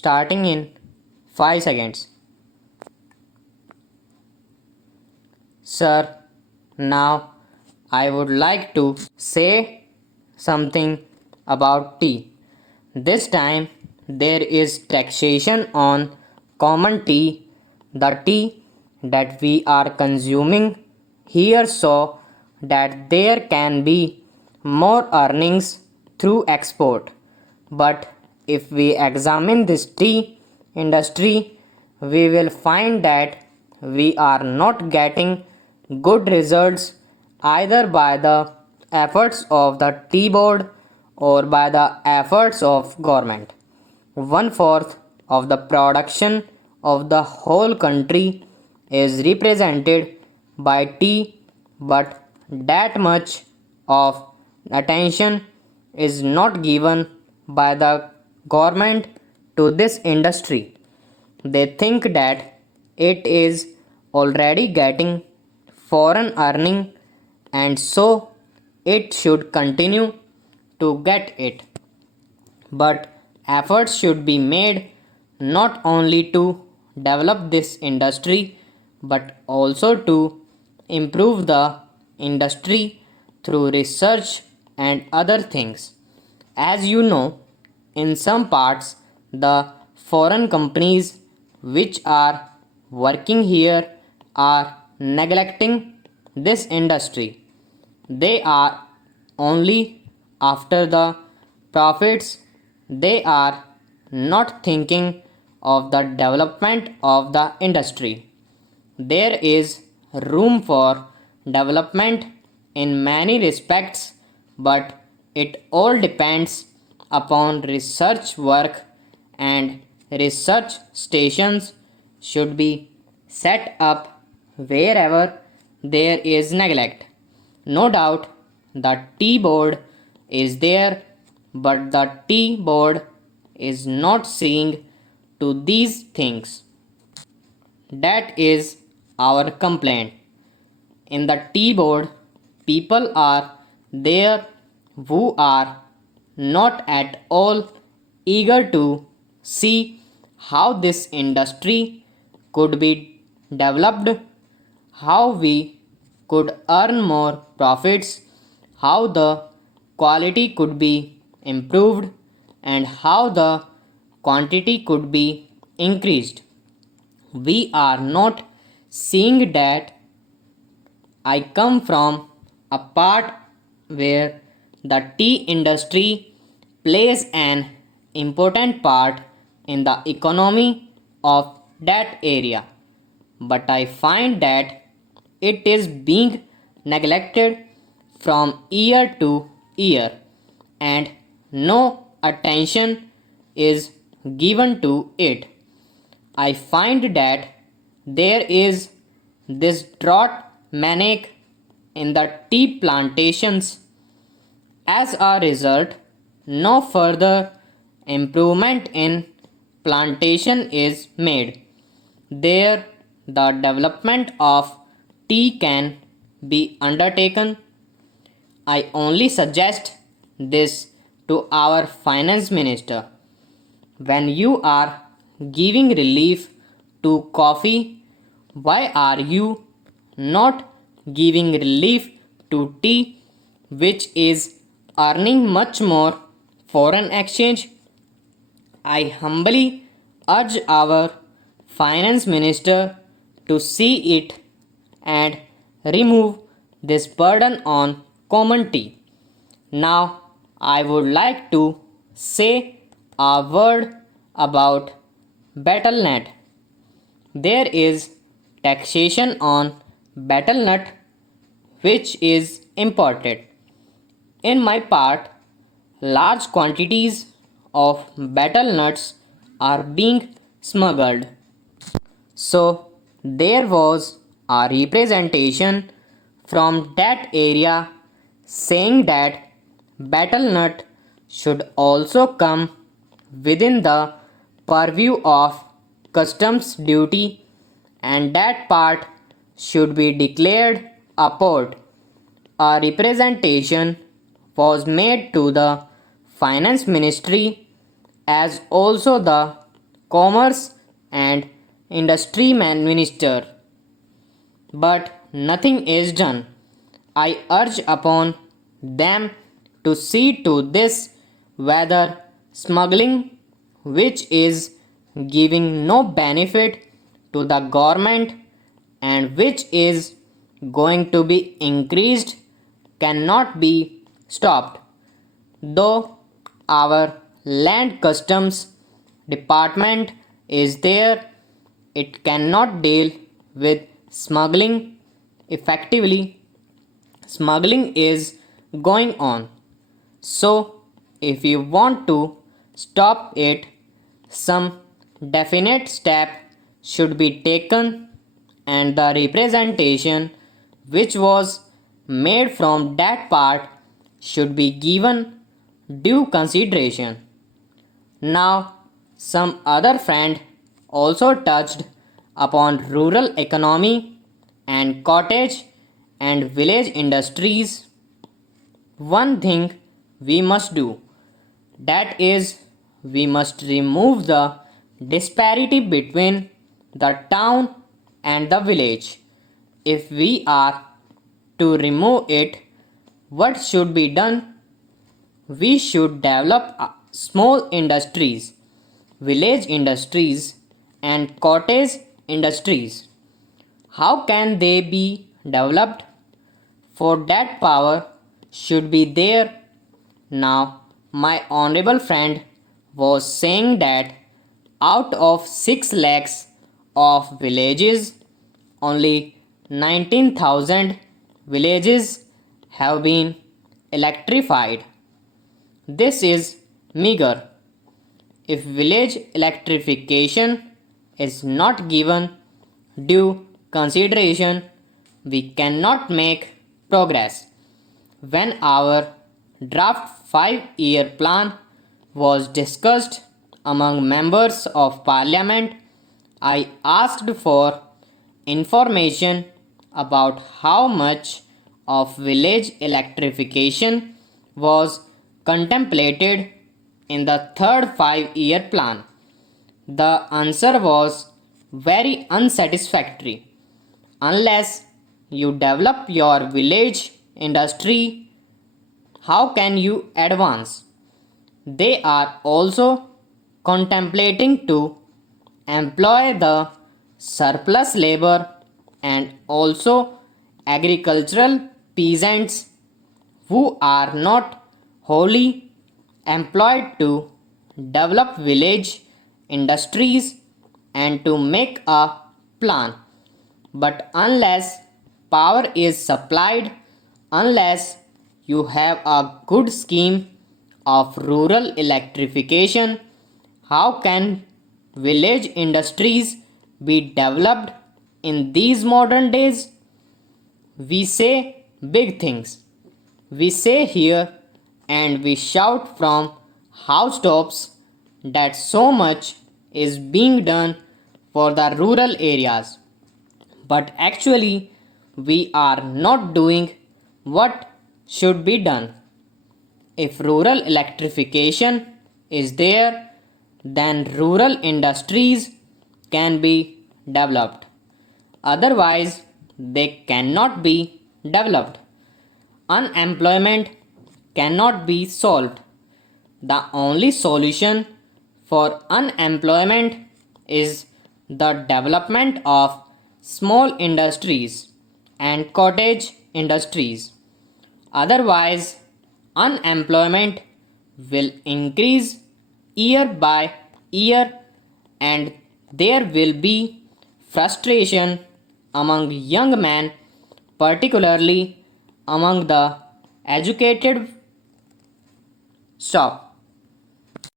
starting in 5 seconds. Sir, now I would like to say something about tea. This time there is taxation on common tea, the tea that we are consuming here, so that there can be more earnings through export. But if we examine this tea industry, we will find that we are not getting good results either by the efforts of the tea board or by the efforts of government. One fourth of the production of the whole country is represented by tea, but that much of attention is not given by the government to this industry. They think that it is already getting foreign earning and so it should continue to get it. But efforts should be made not only to develop this industry but also to improve the industry through research and other things. As you know, in some parts, the foreign companies which are working here are neglecting this industry. They are only after the profits, they are not thinking of the development of the industry. There is room for development in many respects, but it all depends upon research work, and research stations should be set up wherever there is neglect. No doubt the tea board is there, but the tea board is not seeing to these things. That is our complaint. In the tea board, people are there who are not at all eager to see how this industry could be developed, how we could earn more profits, how the quality could be improved, and how the quantity could be increased. We are not seeing that. I come from a part where the tea industry plays an important part in the economy of that area, but I find that it is being neglected from year to year and no attention is given to it. I find that there is this drought manic in the tea plantations. As a result, no further improvement in plantation is made. There, the development of tea can be undertaken. I only suggest this to our finance minister. When you are giving relief to coffee, why are you not giving relief to tea, which is earning much more foreign exchange? I humbly urge our finance minister to see it and remove this burden on common tea. Now, I would like to say a word about betel. There is taxation on betel nut which is imported. In my part, large quantities of betel nuts are being smuggled. So there was a representation from that area saying that betel nut should also come within the purview of customs duty and that part should be declared a port. A representation was made to the finance ministry as also the Commerce and Industry Minister, but nothing is done. I urge upon them to see to this whether smuggling, which is giving no benefit to the government and which is going to be increased, cannot be stopped. Though our land customs department is there, it cannot deal with smuggling effectively. Smuggling is going on. So, if you want to stop it, some definite step should be taken, and the representation which was made from that part should be given due consideration. Now, some other friend also touched upon rural economy and cottage and village industries. One thing we must do, that is, we must remove the disparity between the town and the village. If we are to remove it, what should be done? We should develop small industries, village industries, and cottage industries. How can they be developed? For that power should be there. Now, my honorable friend was saying that out of 6 lakhs of villages, only 19,000 villages have been electrified. This is meager. If village electrification is not given due consideration, we cannot make progress. When our draft 5-year plan was discussed among members of parliament, I asked for information about how much of village electrification was contemplated in the third 5-year plan. The answer was very unsatisfactory. Unless you develop your village industry, how can you advance? They are also contemplating to employ the surplus labor and also agricultural peasants who are not wholly employed to develop village industries and to make a plan. But unless power is supplied, unless you have a good scheme of rural electrification, how can village industries be developed in these modern days? We say big things. We say here and we shout from housetops that so much is being done for the rural areas. But actually, we are not doing what should be done. If rural electrification is there, then rural industries can be developed. Otherwise, they cannot be developed. Unemployment cannot be solved. The only solution for unemployment is the development of small industries and cottage industries. Otherwise, unemployment will increase year by year and there will be frustration among young men, particularly among the educated. Stop.